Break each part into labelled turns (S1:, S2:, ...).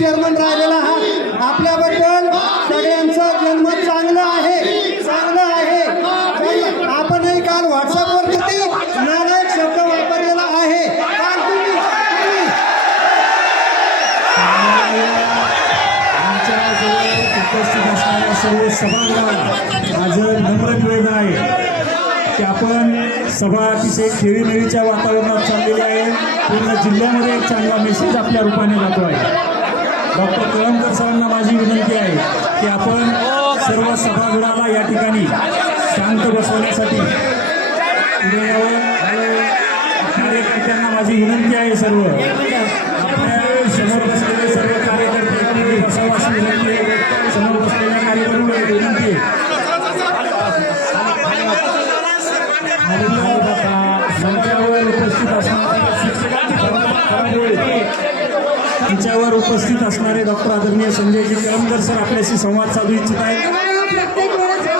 S1: Chairman राहिलेला आहात आपल्याबद्दल सगळ्यांचं जन्म चांगलं आहे. चांगलं आहे. आपणही काल व्हॉट्सअपवर किती नालायक शब्द वापरलेला आहे. उपस्थित असणाऱ्या सर्व सभागृहात माझं नम्र निवेदन आहे की आपण सभा अतिशय खेळीमेळीच्या वातावरणात चाललेली आहे. पूर्ण जिल्ह्यामध्ये एक चांगला मेसेज आपल्या रूपाने जातो आहे. डॉक्टर कळमकर सरांना माझी विनंती आहे की आपण सर्व सभागृहाला या ठिकाणी शांत बसवण्यासाठी कार्यकर्त्यांना माझी विनंती आहे सर्व. आमच्यावर उपस्थित असणारे डॉक्टर आदरणीय संजयजी करमकर सर आपल्याशी संवाद साधू इच्छित आहेत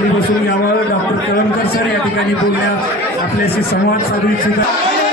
S1: खाली बसून यावं. डॉक्टर कळमकर सर या ठिकाणी बोलल्या. आपल्याशी संवाद साधू इच्छितात